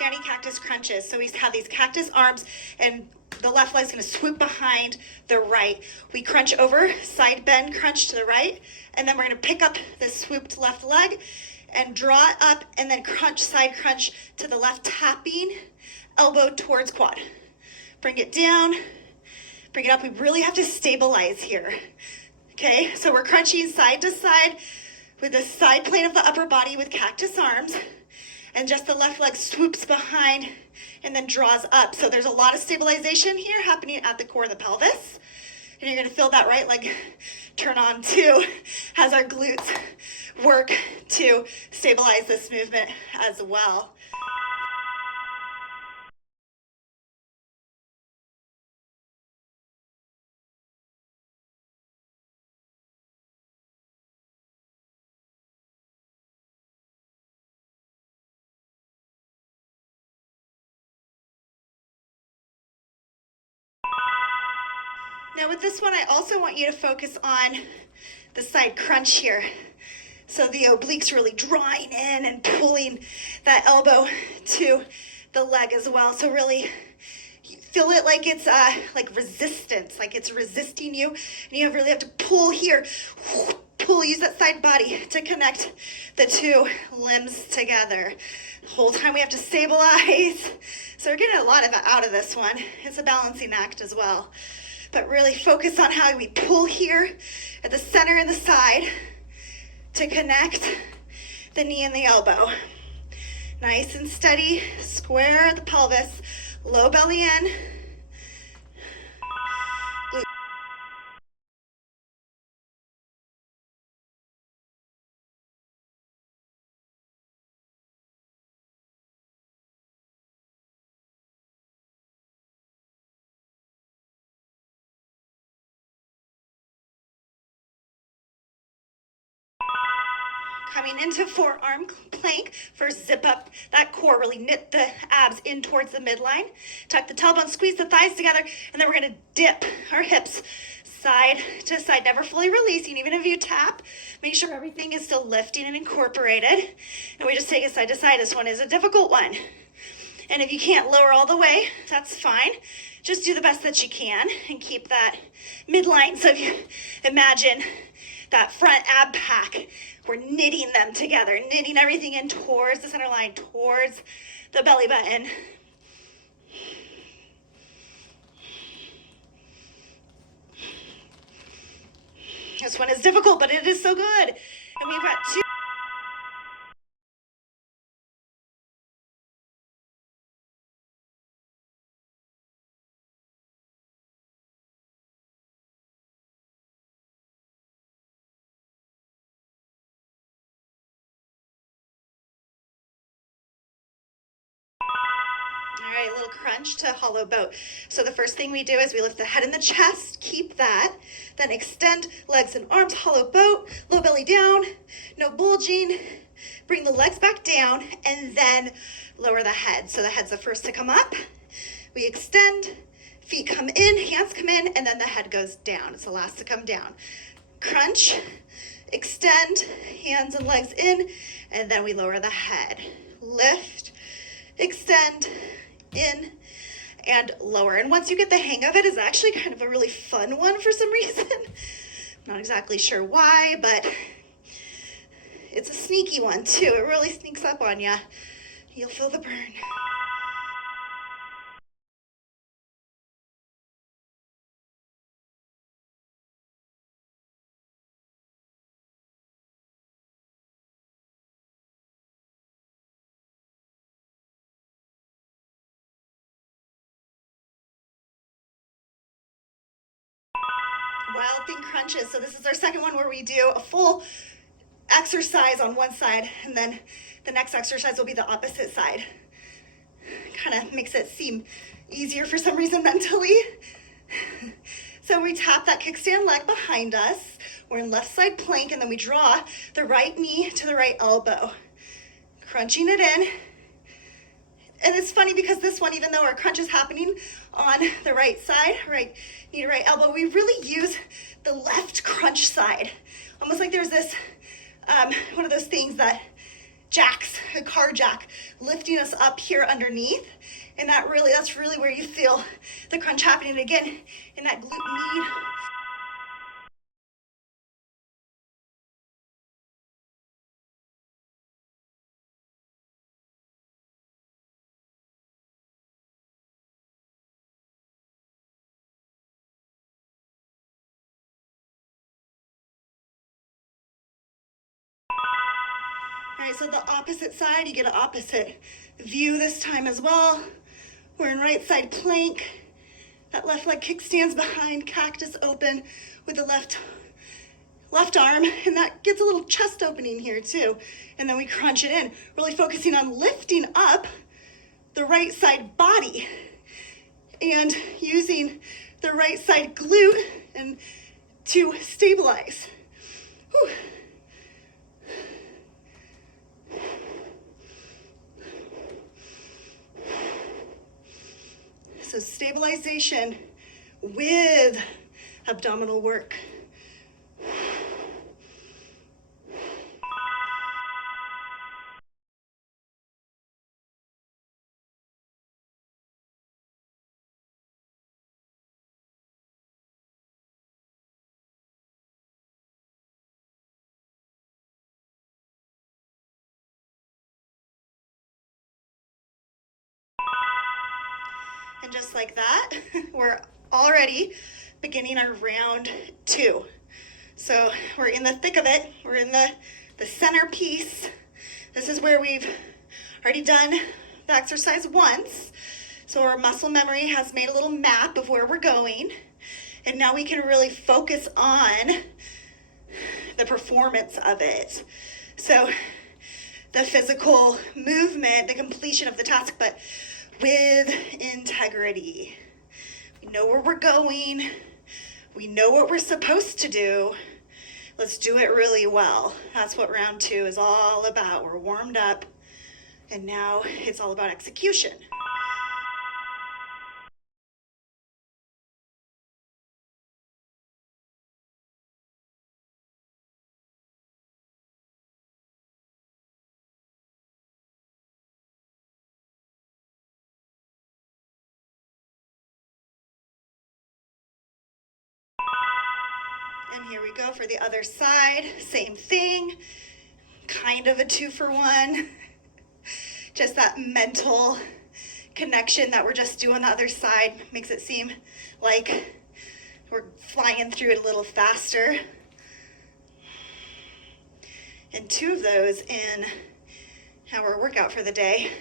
standing cactus crunches. So we have these cactus arms, and the left leg's gonna swoop behind the right. We crunch over, side bend crunch to the right, and then we're gonna pick up the swooped left leg and draw it up, and then crunch, side crunch to the left, tapping elbow towards quad. Bring it down, bring it up. We really have to stabilize here. Okay, so we're crunching side to side with the side plane of the upper body with cactus arms, and just the left leg swoops behind and then draws up. So there's a lot of stabilization here happening at the core of the pelvis. And you're gonna feel that right leg turn on too as our glutes work to stabilize this movement as well. Now with this one, I also want you to focus on the side crunch here. So the obliques really drawing in and pulling that elbow to the leg as well. So really feel it like it's like resistance, like it's resisting you. And you really have to pull here, pull, use that side body to connect the two limbs together. The whole time we have to stabilize. So we're getting a lot of it out of this one. It's a balancing act as well. But really focus on how we pull here at the center and the side to connect the knee and the elbow. Nice and steady, square the pelvis, low belly in. Coming into forearm plank for zip up that core, really knit the abs in towards the midline. Tuck the tailbone, squeeze the thighs together, and then we're gonna dip our hips side to side, never fully releasing. Even if you tap, make sure everything is still lifting and incorporated. And we just take it side to side. This one is a difficult one. And if you can't lower all the way, that's fine. Just do the best that you can and keep that midline. So if you imagine that front ab pack, we're knitting them together, knitting everything in towards the center line, towards the belly button. This one is difficult, but it is so good. And we've got two. All right, a little crunch to hollow boat. So the first thing we do is we lift the head and the chest, keep that, then extend legs and arms, hollow boat, low belly down, no bulging, bring the legs back down, and then lower the head. So the head's the first to come up. We extend, feet come in, hands come in, and then the head goes down. It's the last to come down. Crunch, extend, hands and legs in, and then we lower the head. Lift, extend, in, and lower. And once you get the hang of it, it's actually kind of a really fun one for some reason. I'm not exactly sure why, but it's a sneaky one too. It really sneaks up on you. You'll feel the burn. Wild thing crunches. So this is our second one where we do a full exercise on one side, and then the next exercise will be the opposite side. Kind of makes it seem easier for some reason mentally. So we tap that kickstand leg behind us. We're in left side plank, and then we draw the right knee to the right elbow, crunching it in. And it's funny because this one, even though our crunch is happening on the right side, right knee to right elbow, we really use the left crunch side. Almost like there's this, one of those things that jacks, a car jack, lifting us up here underneath. And that's really where you feel the crunch happening again in that glute med. All right, so the opposite side, you get an opposite view this time as well. We're in right side plank. That left leg kickstands behind, cactus open with the left arm, and that gets a little chest opening here too. And then we crunch it in, really focusing on lifting up the right side body and using the right side glute and to stabilize. Whew. So stabilization with abdominal work. And just like that, we're already beginning our round 2. So we're in the thick of it. We're in the centerpiece. This is where we've already done the exercise once. So our muscle memory has made a little map of where we're going. And now we can really focus on the performance of it. So the physical movement, the completion of the task, but with integrity. We know where we're going. We know what we're supposed to do. Let's do it really well. That's what round 2 is all about. We're warmed up, and now it's all about execution. And here we go for the other side. Same thing, kind of a 2-for-1. Just that mental connection that we're just doing the other side makes it seem like we're flying through it a little faster. And 2 of those in our workout for the day.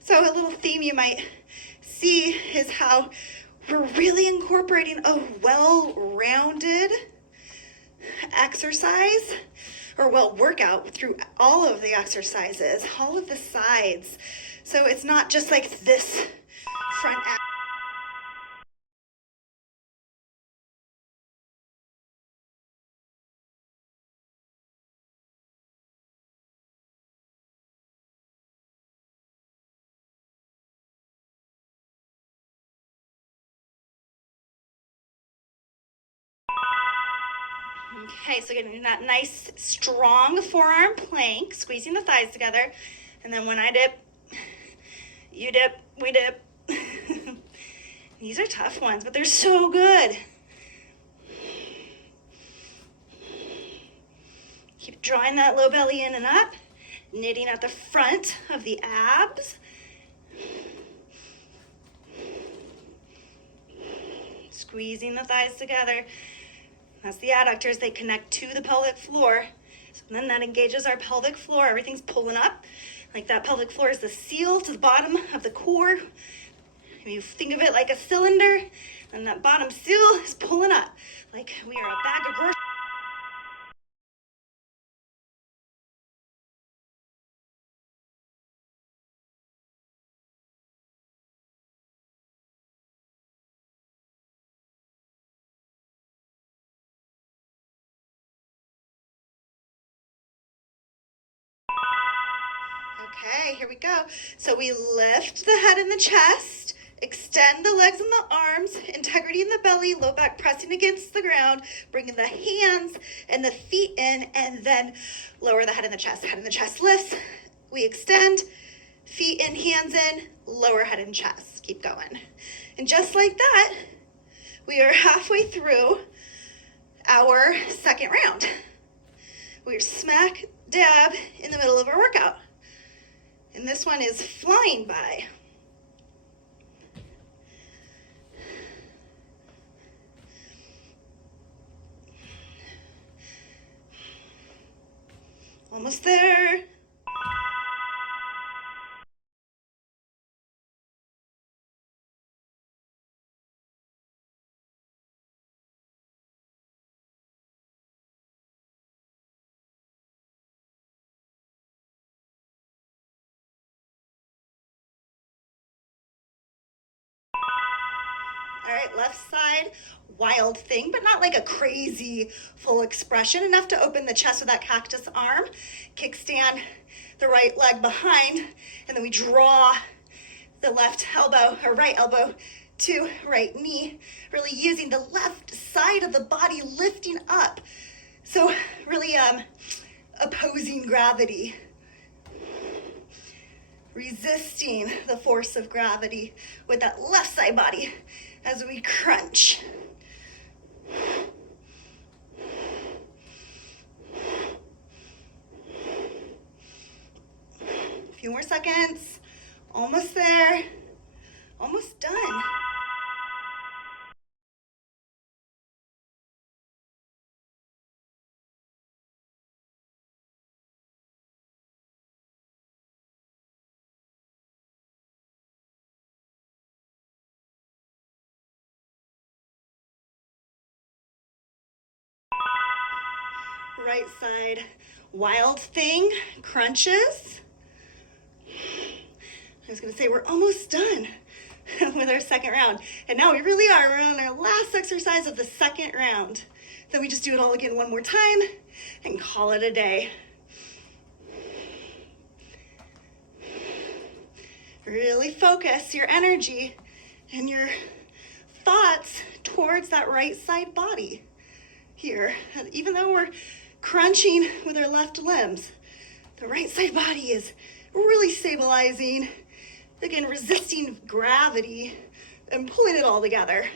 So a little theme you might see is how we're really incorporating a well-rounded exercise or workout through all of the exercises, all of the sides. So it's not just like this front act. Okay, so getting that nice, strong forearm plank, squeezing the thighs together. And then when I dip, you dip, we dip. These are tough ones, but they're so good. Keep drawing that low belly in and up, knitting at the front of the abs. Squeezing the thighs together. That's the adductors, they connect to the pelvic floor. So then that engages our pelvic floor. Everything's pulling up. Like that pelvic floor is the seal to the bottom of the core. You think of it like a cylinder, and that bottom seal is pulling up. Like we are a bag of groceries. Okay, here we go. So we lift the head and the chest, Extend the legs and the arms, integrity in the belly, low back pressing against the ground, bringing the hands and the feet in, and then lower the head and the chest. Head and the chest lifts, we extend, feet in, hands in, lower head and chest. Keep going. And just like that, we are halfway through our second round. We're smack dab in the middle of our workout. And this one is flying by. Almost there. All right, left side, wild thing, but not like a crazy full expression, enough to open the chest with that cactus arm. Kickstand the right leg behind, and then we draw the left elbow or right elbow to right knee, really using the left side of the body lifting up. So really opposing gravity. Resisting the force of gravity with that left side body as we crunch. A few more seconds. Almost there. Almost done. Right side, wild thing, crunches. I was gonna say we're almost done with our second round. And now we really are. We're on our last exercise of the second round. Then we just do it all again one more time and call it a day. Really focus your energy and your thoughts towards that right side body here. Even though we're crunching with our left limbs, the right side body is really stabilizing, again, resisting gravity and pulling it all together,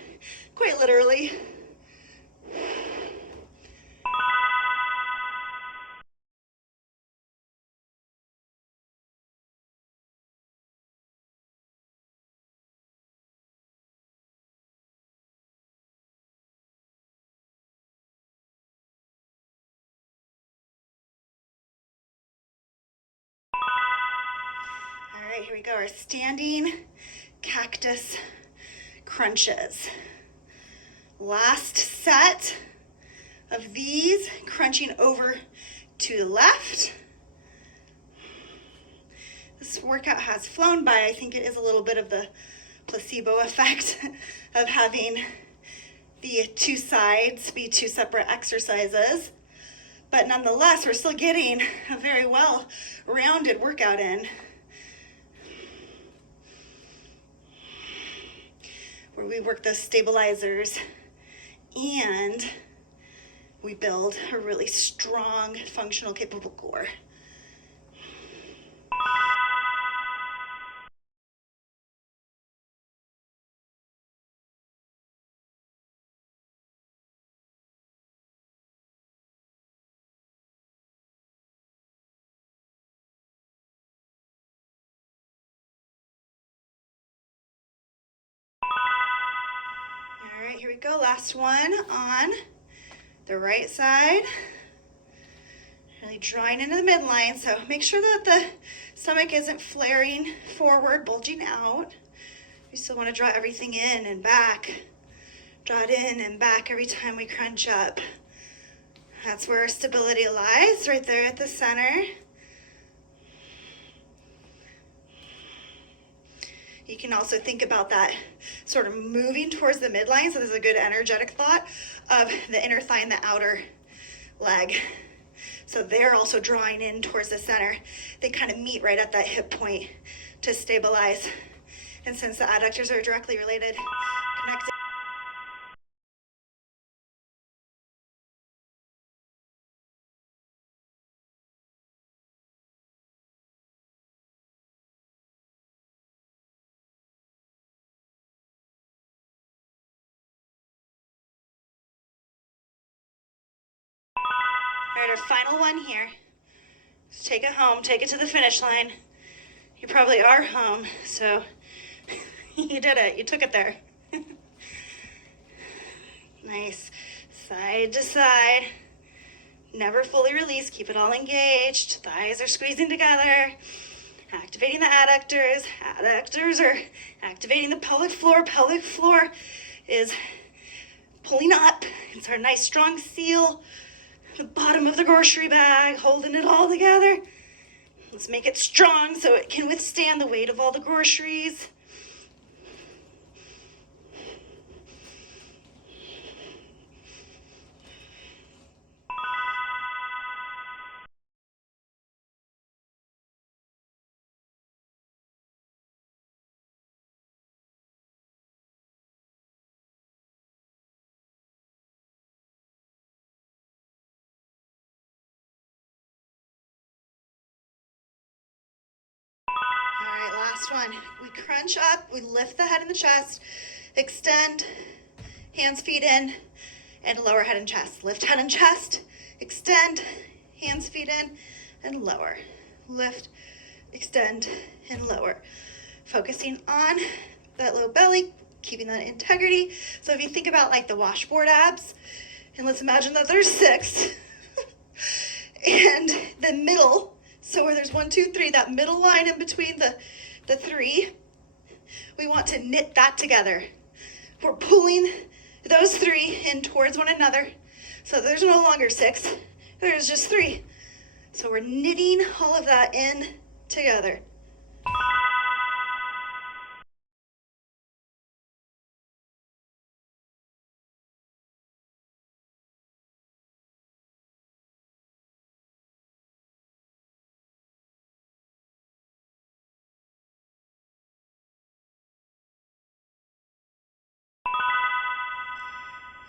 quite literally. All right, here we go, our standing cactus crunches. Last set of these, crunching over to the left. This workout has flown by. I think it is a little bit of the placebo effect of having the two sides be two separate exercises. But nonetheless, we're still getting a very well-rounded workout in, where we work those stabilizers and we build a really strong, functional, capable core. All right, here we go. Last one on the right side. Really drawing into the midline, so make sure that the stomach isn't flaring forward, bulging out. We still want to draw everything in and back. Draw it in and back every time we crunch up. That's where our stability lies, right there at the center. You can also think about that sort of moving towards the midline. So this is a good energetic thought of the inner thigh and the outer leg. So they're also drawing in towards the center. They kind of meet right at that hip point to stabilize And since the adductors are directly related, connected. All right, our final one here. Let's take it home, take it to the finish line. You probably are home, so you did it, you took it there. Nice, side to side. Never fully release, keep it all engaged. Thighs are squeezing together. Activating the adductors. Adductors are activating the pelvic floor. Pelvic floor is pulling up. It's our nice strong seal. The bottom of the grocery bag, holding it all together. Let's make it strong so it can withstand the weight of all the groceries. All right, last one. We crunch up, we lift the head and the chest, extend, hands, feet in, and lower head and chest. Lift head and chest, extend, hands, feet in, and lower. Lift, extend, and lower. Focusing on that low belly, keeping that integrity. So if you think about like the washboard abs, and let's imagine that there's 6, and the middle, so where there's 1, 2, 3, that middle line in between the 3, we want to knit that together. We're pulling those 3 in towards one another. So there's no longer 6, there's just 3. So we're knitting all of that in together.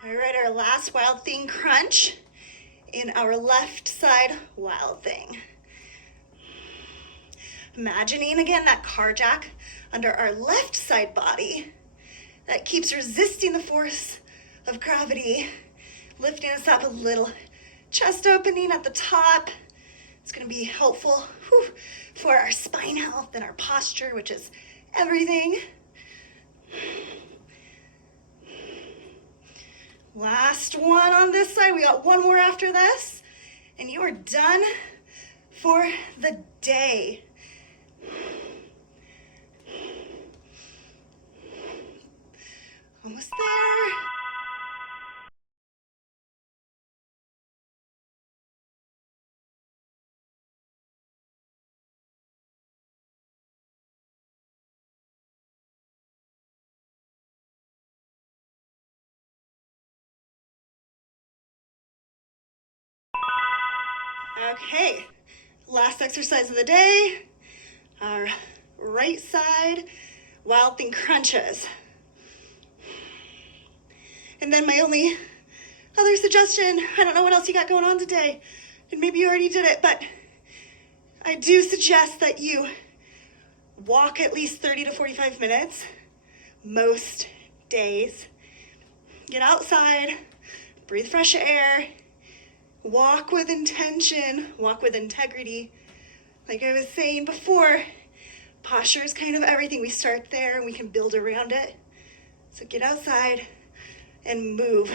All right, our last Wild Thing crunch in our left side Wild Thing. Imagining again that car jack under our left side body that keeps resisting the force of gravity, lifting us up a little. Chest opening at the top. It's gonna be helpful for our spine health and our posture, which is everything. Last one on this side. We got one more after this, and you are done for the day. Almost there. Okay, last exercise of the day, our right side Wild Thing crunches. And then my only other suggestion, I don't know what else you got going on today, and maybe you already did it, but I do suggest that you walk at least 30 to 45 minutes, most days. Get outside, breathe fresh air, walk with intention, walk with integrity. Like I was saying before, posture is kind of everything. We start there and we can build around it. So get outside and move